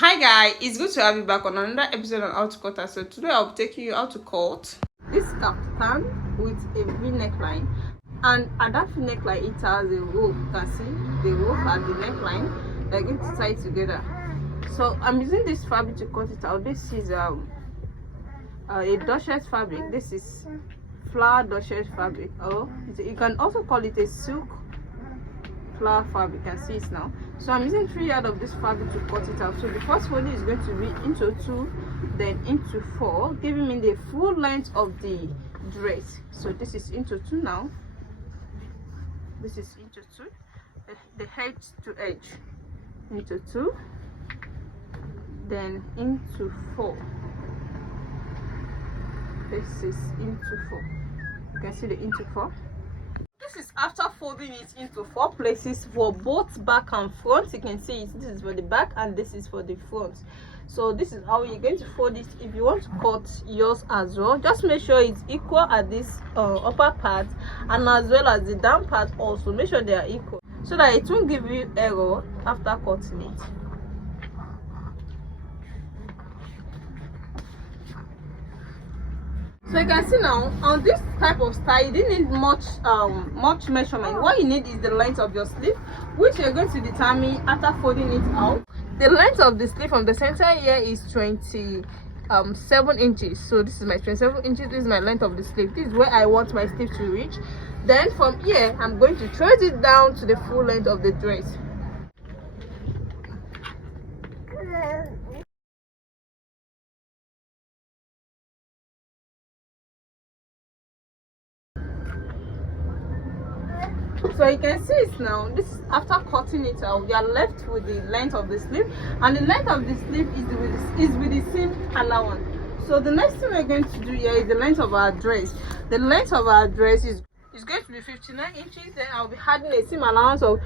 Hi guys, it's good to have you back on another episode on how to cut. So today I'll be taking you how to cut this kaftan with a V neckline, and at that V neckline it has a rope. You can see the rope at the neckline. They're going to tie it together. So I'm using this fabric to cut it out. This is a duchess fabric. This is flower duchess fabric, or you can also call it a silk flower fabric. You can see it now. So I'm using 3 yards of this fabric to cut it out. So the first folding is going to be into 2, then into 4, giving me the full length of the dress. So this is into 2 now. This is into 2, the edge to edge, into 2, then into 4. This is into 4. You can see the into 4. This is after folding it into 4 places for both back and front. You can see this is for the back and this is for the front. So this is how you're going to fold it. If you want to cut yours as well, just make sure it's equal at this upper part, and as well as the down part also make sure they are equal, so that it won't give you error after cutting it. So you can see now on this type of style you didn't need much measurement. What you need is the length of your sleeve, which you're going to determine after folding it out. The length of the sleeve from the center here is 27 inches. So this is my 27 inches. This is my length of the sleeve. This is where I want my sleeve to reach. Then from here I'm going to trace it down to the full length of the dress. So you can see it now. This is after cutting it out. We are left with the length of the sleeve, and the length of the sleeve is with the same color one. So the next thing we're going to do here is the length of our dress. The length of our dress is going to be 59 inches. Then I'll be adding a seam allowance of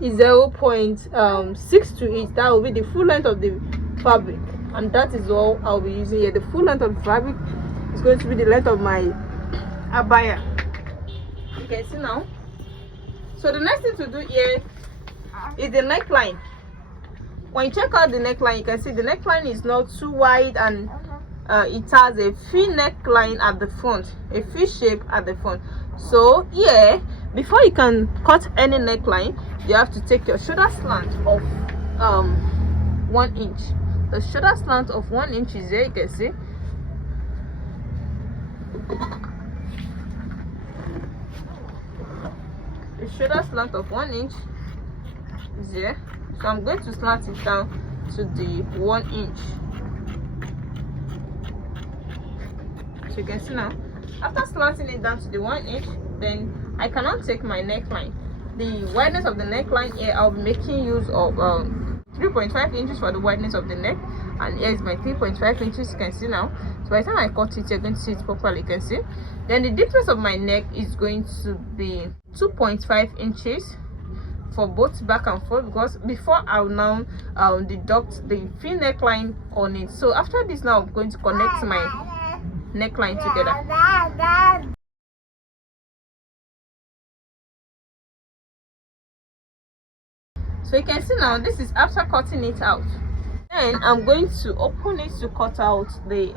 0.6 to it. That will be the full length of the fabric, and that is all I'll be using here. The full length of the fabric is going to be the length of my abaya. You can see now. So the next thing to do here is the neckline. When you check out the neckline, you can see the neckline is not too wide, and it has a V neckline at the front, a V shape at the front. So here, before you can cut any neckline, you have to take your shoulder slant of 1 inch. The shoulder slant of 1 inch is here. You can see. The shoulder slant of 1 inch is here. So I'm going to slant it down to the 1 inch. So you can see now, after slanting it down to the 1 inch, then I cannot take my neckline. The wideness of the neckline here, I'll be making use of 3.5 inches for the wideness of the neck, and here is my 3.5 inches. You can see now. So by the time I cut it, you're going to see it properly. You can see. Then the deepness of my neck is going to be 2.5 inches for both back and front, because before I'll now deduct the V neckline on it. So after this, now I'm going to connect my neckline together. So you can see now, this is after cutting it out. Then I'm going to open it to cut out the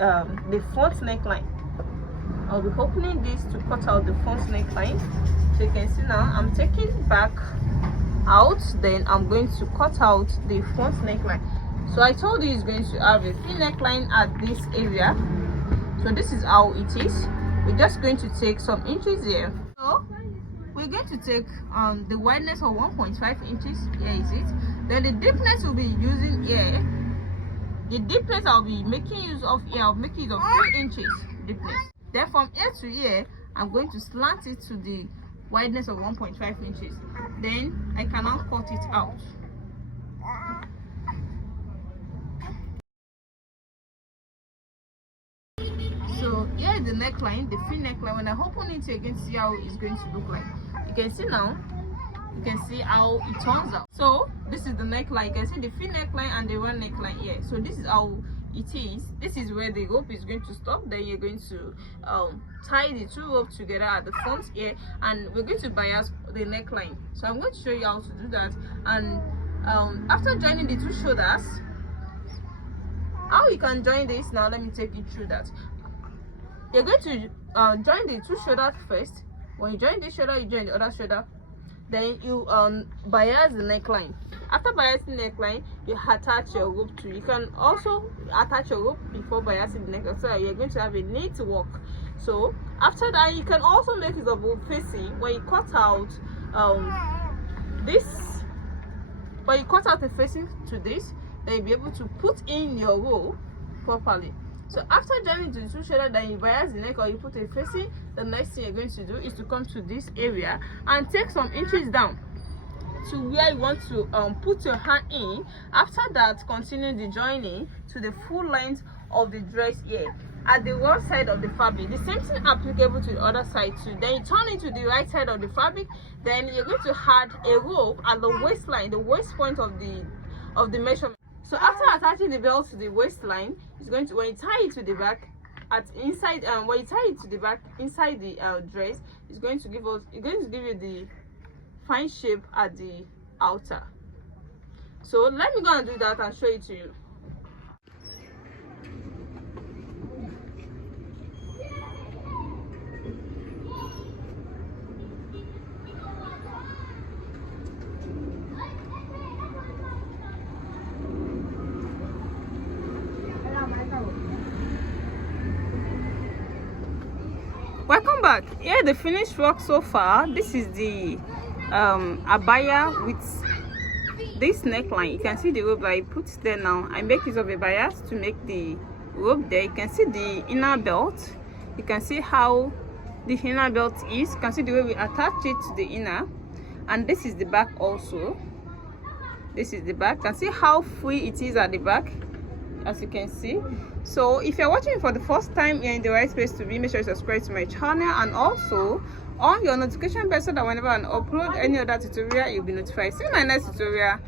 front neckline. I'll be opening this to cut out the front neckline. So you can see now I'm taking back out, then I'm going to cut out the front neckline. So I told you it's going to have a V neckline at this area. So this is how it is. We're just going to take some inches here. So we're going to take the wideness of 1.5 inches. Here is it. Then the deepness we'll be using here. The deepness I'll be making use of here, I'll make use of 3 inches deepness. Then from here to here, I'm going to slant it to the wideness of 1.5 inches. Then I can now cut it out. So here is the neckline, the V neckline. When I open it, you can see how it's going to look like. You can see now. You can see how it turns out. So this is the neckline. You can see the V neckline and the round neckline here. So this is how it is. This is where the rope is going to stop. Then you're going to tie the 2 ropes together at the front here, and we're going to bias the neckline. So I'm going to show you how to do that. And after joining the 2 shoulders, how you can join this now. Let me take you through that. You're going to join the two shoulders first. When you join this shoulder, you join the other shoulder. Then you bias the neckline. After biasing the neckline, you attach your rope to. You can also attach your rope before biasing the neckline, so that you're going to have a neat work. So after that, you can also make use of facing. When you cut out this, when you cut out the facing to this, then you'll be able to put in your row properly. So after joining to the two shoulder, then you bias the neck or you put a facing. The next thing you're going to do is to come to this area and take some inches down to where you want to put your hand in. After that, continue the joining to the full length of the dress here at the one side of the fabric. The same thing applicable to the other side too. Then you turn it to the right side of the fabric. Then you're going to add a rope at the waistline, the waist point of the measurement. So after attaching the belt to the waistline, it's going to, when you tie it to the back when you tie it to the back inside the dress, it's going to give you the fine shape at the outer. So let me go and do that and show it to you. Welcome back. Here the finished work so far. This is the abaya with this neckline. You can see the rope that I put there now. I make use of a bias to make the rope there. You can see the inner belt. You can see how the inner belt is. You can see the way we attach it to the inner. And this is the back also. This is the back. You can see how free it is at the back, as you can see. So if you're watching for the first time, you're in the right place to be. Make sure you subscribe to my channel and also on your notification bell so that whenever I upload any other tutorial, you'll be notified. See you in my next tutorial.